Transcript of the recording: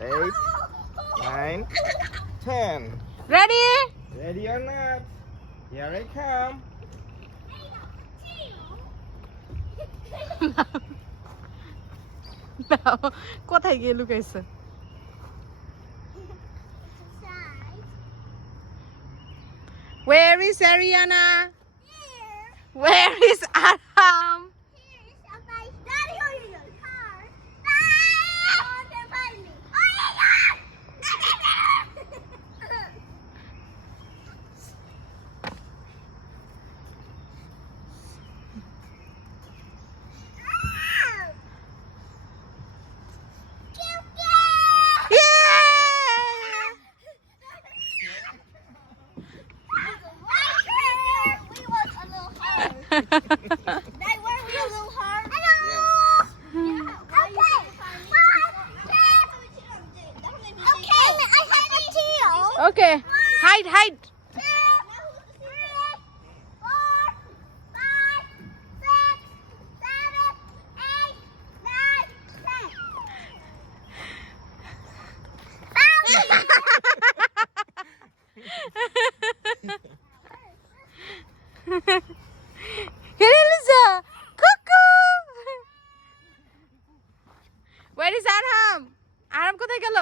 8, 9, 10. Ready? Ready or not? Here I come. কোথায় গিয়ে লুকাইছে? Where is Ariana? Here. Where is Aram? Here's a nice daddy on your car. Ah! Oh, they're fighting me. Oh my God! Dad, were we a little hard? Hello. Okay, I had a tail. Okay. Hide, hide. 2, 3, 4, 5, 6, 7, 8, 9, 10. Here, Lisa. Cuckoo. Where is Aram? Aram কোথায় গেল?